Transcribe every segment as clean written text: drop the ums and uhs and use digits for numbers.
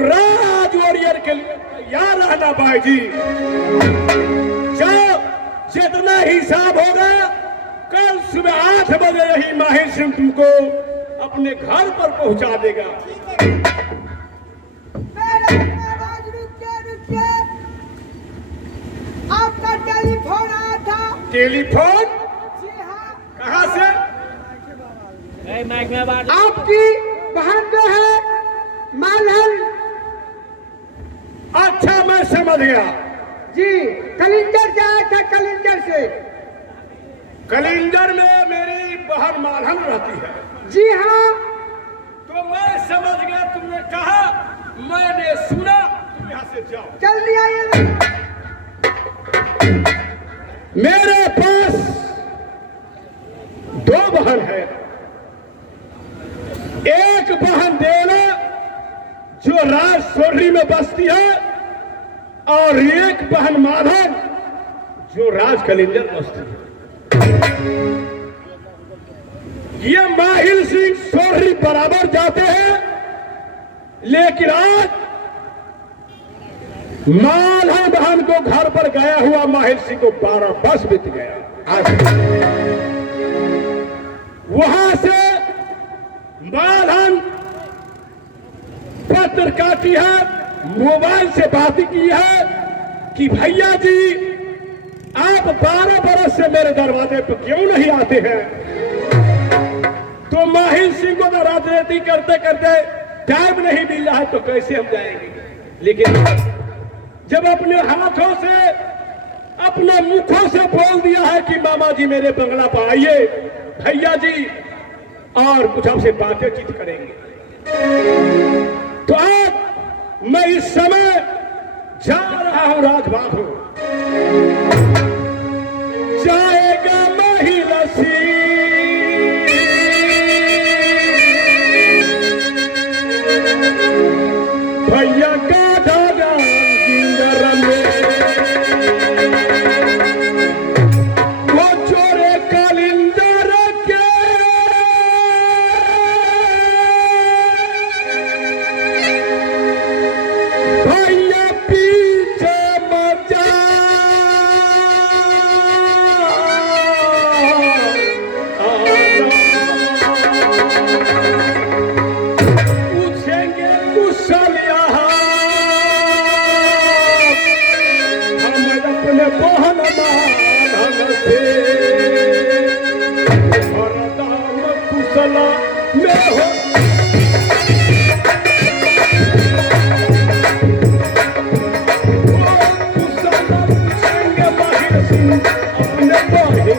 राज warrior के लिए तैयार रहना भाई जी। जाओ, जितना हिसाब होगा कल सुबह 8 बजे यही माहिर सिंह तुमको अपने घर पर पहुंचा देगा। रुकिए, आपका टेलीफोन आया था। टेलीफोन? जी हाँ। कहाँ से? आपकी बहन जो है मालहन। अच्छा, मैं समझ गया। जी, कलिंजर से आया था, कलिंजर से। कलिंजर में मेरी बहन मालहन रहती है। जी हाँ। तो मैं समझ गया, तुमने कहा, मैंने सुना, तुम यहाँ से जाओ। जल्दी आइए। मेरे पास 2 बहन है। एक बहन देना जो राज सोरी में बसती है, और एक बहन माधव जो राज कलिंजर बसती है। ये माहिर सिंह सोरी बराबर जाते हैं, लेकिन आज माधव बहन को घर पर गया हुआ माहिर सिंह को 12 वर्ष बीत गया। आज वहां से माधव पत्र काटी है, मोबाइल से बात की है कि भैया जी आप 12 बरस से मेरे दरवाजे पर क्यों नहीं आते हैं। तो माहिर सिंह को तो राजनीति करते करते टाइम नहीं मिल रहा है, तो कैसे हम जाएंगे। लेकिन जब अपने हाथों से, अपने मुखों से बोल दिया है कि मामा जी मेरे बंगला पर आइए भैया जी, और कुछ हमसे बातें चीत करेंगे, तो आज मैं इस समय जा रहा हूं राजबाग हूं। जाएगा महिला सी भैया का धागा जिंगर में वो चोरे कलिंदर के भैया पीछे मजा पूछेंगे कुशल हम अपने बहन माधव से और दाम कुशला में हो। अपने बहन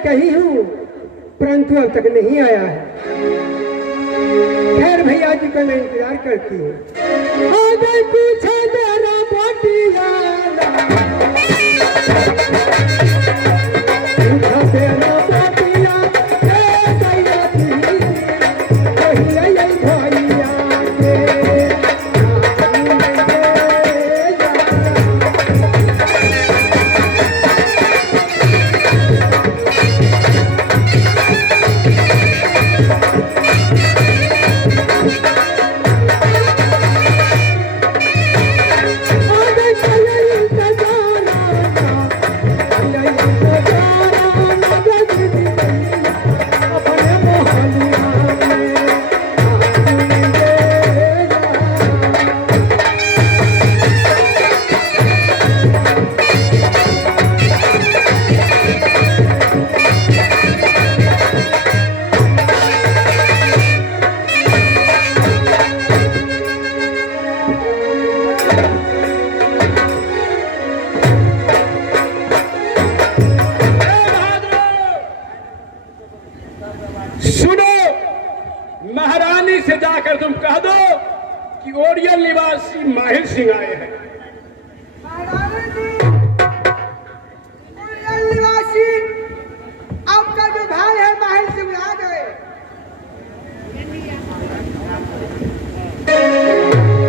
कही हूँ, परंतु अब तक नहीं आया है। खैर भैया जी का मैं इंतजार करती हूँ। आगे पीछे मेरा बटिया तेरा बटिया निवासी माहिर सिंह आए हैं। महाराणा जी, मुरैल निवासी आपका जो भाई है माहिर सिंह आ गए।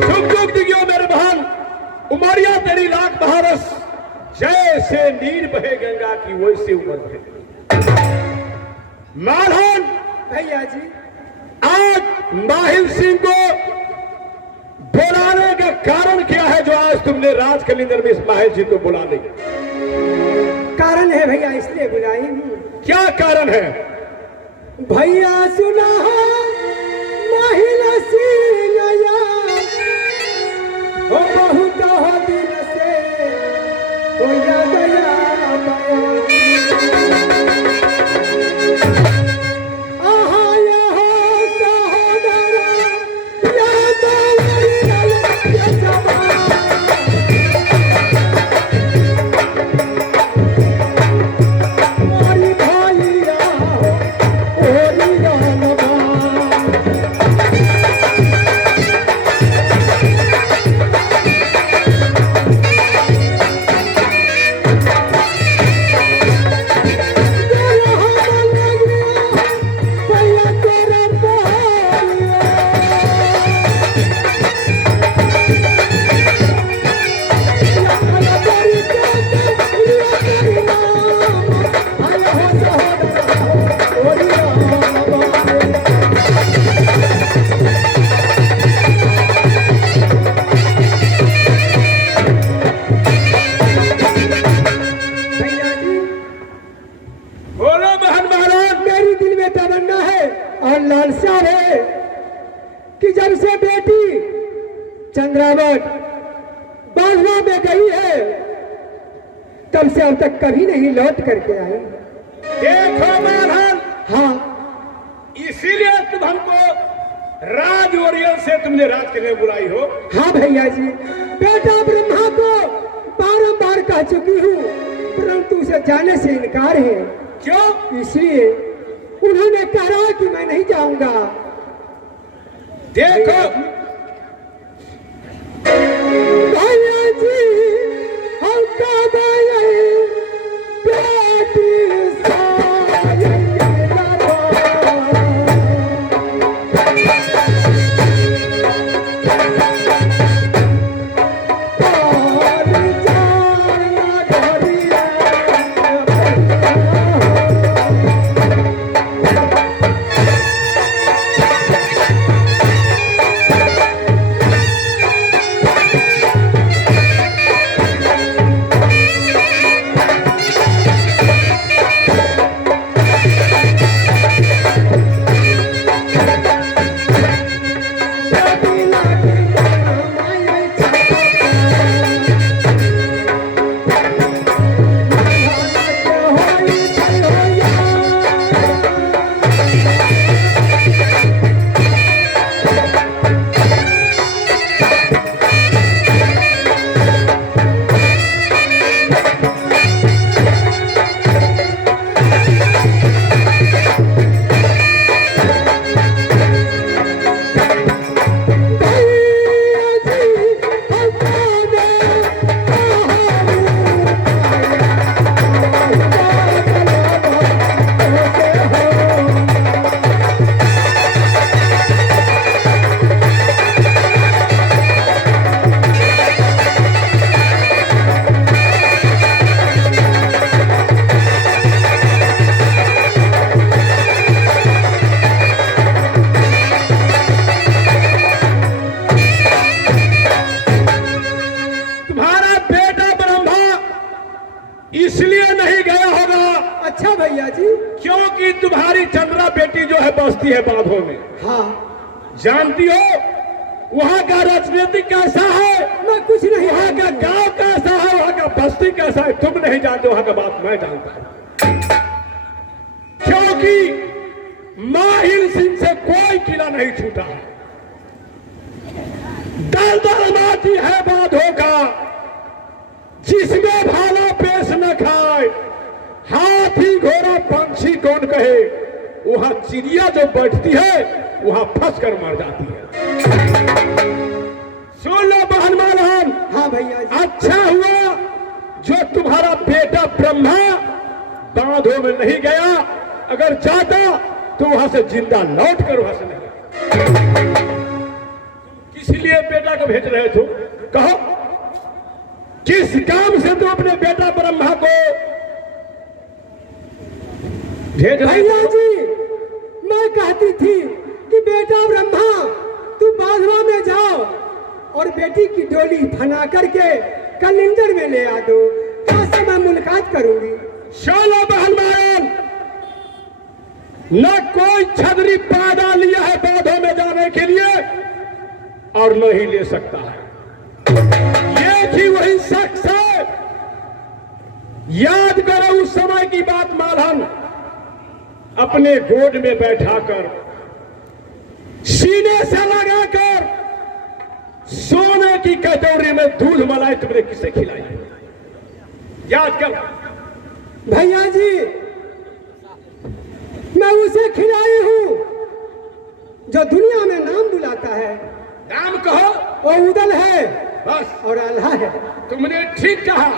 सुख दियो मेरे बहन, उमरिया तेरी लाख बहारस, जैसे नीर बहे गंगा की वैसे उमर बहे। मालहन भैया जी, आज माहिर सिंह को बुलाने का कारण क्या है जो आज तुमने राज कलिंदर में इस माहिर सिंह को बुलाने? कारण है भैया, इसलिए बुलाई हूँ। क्या कारण है? भैया सुना हो माहिर सिंह आया, हो बहुत हो दिन से हो याद आया लालसा है कि जब से बेटी चंद्रावत बांधवा में गई है तब से अब तक कभी नहीं लौट करके आई। देखो मालहन, हाँ, इसीलिए तुम हमको राज ओरियल से तुमने राज के लिए बुलाई हो। हाँ भैया जी, बेटा ब्रह्मा को बारंबार कह चुकी हूँ परंतु उसे जाने से इनकार है। क्यों? इसलिए उन्होंने कहा कि मैं नहीं जाऊंगा। देखो भैया जी, हम कब आए बेटी क्योंकि तुम्हारी चंद्रा बेटी जो है बसती है बांधों में। हाँ, जानती हो वहाँ का राजनीतिक कैसा है? मैं कुछ नहीं। वहाँ का गांव कैसा है, वहाँ का बस्ती कैसा है तुम नहीं जानते, वहाँ का बात मैं जानता हूँ। क्योंकि माहिर सिंह से कोई किला नहीं छूटा। दल दल माटी है बांधों का, जिसमें भाला पेश न खाए, हाथी घोड़ा पंछी कौन कहे, वहां चिड़िया जो बैठती है वहां फंस कर मर जाती है। सुन बांधों में नहीं गया, अगर जाता तो वहां से जिंदा लौट कर वहां से नहीं। किस लिए बेटा को भेज रहे थे? कहो, किस काम से तुम अपने बेटा ब्रह्मा को भेज रहे भैया जी, मैं कहती थी कि बेटा ब्रह्मा तू बांधवा में जाओ और बेटी की डोली फना करके कलिंदर में ले आ दो, कैसे मैं मुलाकात करूंगी। शाला बहन मारन, न कोई छतरी पैदा लिया है बांधों में जाने के लिए और न ही ले सकता है। ये ही वही शख्स है। याद करो उस समय की बात। मालहन अपने गोद में बैठाकर सीने से लगाकर सोने की कटोरी में दूध मलाई तुमने किसे खिलाई? याद कर भैया जी, मैं उसे खिलाई हूं जो दुनिया में नाम बुलाता है। नाम कहो। वो उदल है बस। और अल्लाह है। तुमने ठीक कहा,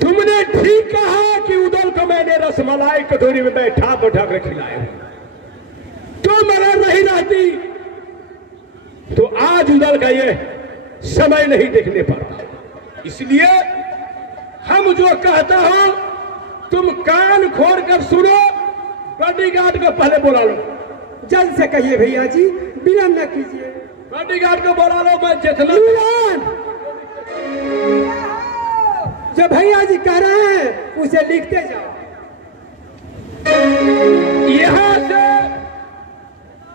तुमने ठीक कहा कि उदल को मैंने रसमलाई कटोरी में बैठा कर खिलाया। तुम अगर नहीं रहती तो आज उदल का ये समय नहीं देखने पाता। इसलिए हम जो कहता हूं तुम कान खोल कर सुनो। बॉडीगार्ड को पहले बुला लो। जल्द से कहिए भैया जी, विलंब न कीजिए। बॉडीगार्ड को बुला लो। मैं जितना जो भैया जी कह रहे हैं उसे लिखते जाओ। यहां से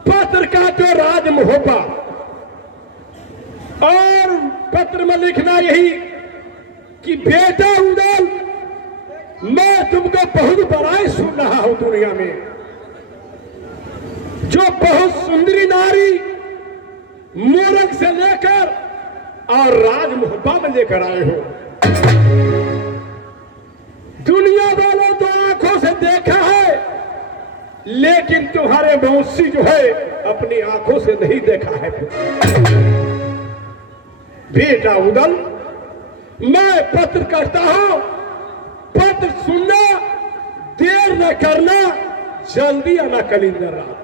पत्र का तो राज मोहब्बा और पत्र में लिखना यही कि बेटा उदल, मैं तुमको बहुत बड़ाई सुन रहा हूं दुनिया में, जो बहुत सुंदरी नारी मूरख से लेकर और राज मोहब्बा में लेकर आए हो। दुनिया वालों तो आंखों से देखा है, लेकिन तुम्हारे मौसी जो है अपनी आंखों से नहीं देखा है। बेटा उदल, मैं पत्र करता हूं, पत्र सुनना, देर न करना, जल्दी आना कलिंदर रात।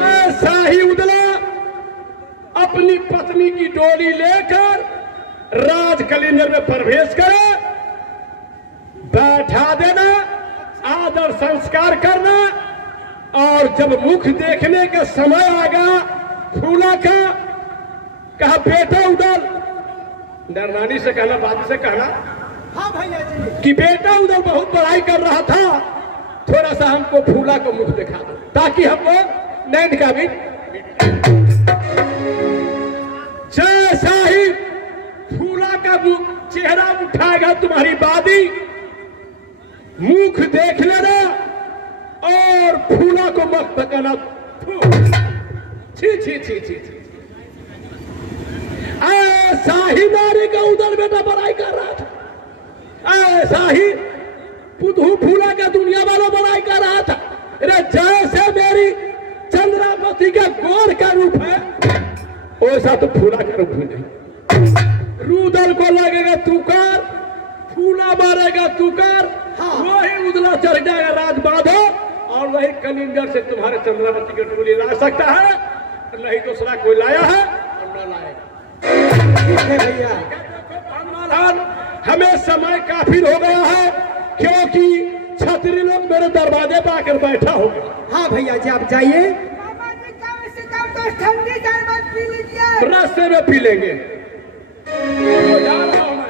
ऐसा ही उदला अपनी पत्नी की डोली लेकर राज कलिंदर में प्रवेश करे, बैठा देना, आदर संस्कार करना, और जब मुख देखने का समय आगा फूला का, कहा बेटा उदल, नरनानी से कहना, बात से कहना, हाँ भैया जी, कि बेटा उदल बहुत बड़ाई कर रहा था, थोड़ा सा हमको फूला को मुख दिखा ताकि हमको नैन का भी। जैसा ही फूला का चेहरा उठाएगा तुम्हारी बादी, मुख देख लेना और फूला को मत पकाना। छी छी छी छी छी। ऐसा ही नारी का उदल बेटा बड़ाई कर रहा था, ऐसा ही पुधु फूला का दुनिया वालों बड़ाई कर रहा था। अरे जैसे मेरी चंद्रावती का गोर का रूप है, वैसा तो फूला का रूप ही नहीं। रुदल को लगेगा तुकार, फूला मारेगा तुकार, हाँ। वही उदला चढ़ जाएगा राज बांधो, और वही कलिंगर से तुम्हारे चंद्रावती की टोली ला सकता है, नहीं दूसरा कोई लाया है और न लाएगा। भैया हमें समय काफी हो गया है, क्योंकि छतरी लोग मेरे दरवाजे पर आकर बैठा होगा। हाँ भैया जी, आप जाइए। रास्ते में पी लेंगे। जा रहा हूं मैं।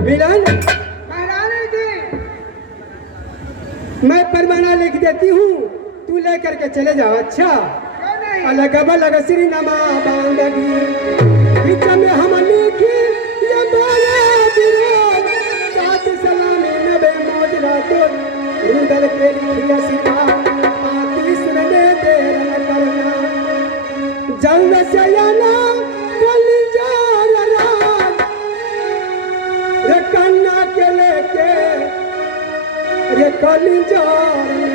मिलन, मैं परवाना लिख देती हूँ, तू लेकर के चले जाओ। अच्छा, अलग अलग श्री नमा बांधगी बीच में हम लिखी ये बोले दिलो, साथ सलामी नबे मौज रातों रुदल के लिखिया सीधा आती सुनने देर न करना, जल्द से आना कलिंजार रात रे कन्ना के लेके रे कलिंजार